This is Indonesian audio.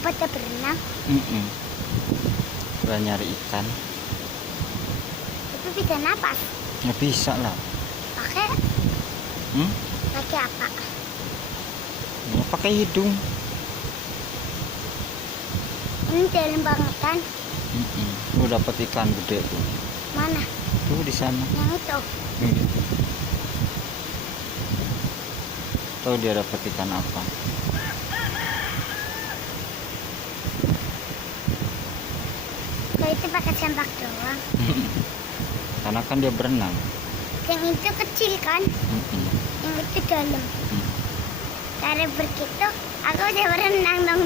pada berenang. Udah nyari ikan. Itu bisa napas. Ya bisa lah. Pakai pakai apa? Ya, pakai hidung. Ini dalam banget kan? Lu dapat ikan gede tuh. Mana? Tuh di sana. Yang itu. Tahu dia dapat ikan apa? Kalau itu pakai sempak doang. Karena kan dia berenang. Yang itu kecil kan? Yang itu dalam. Cara begitu, aku udah berenang dong.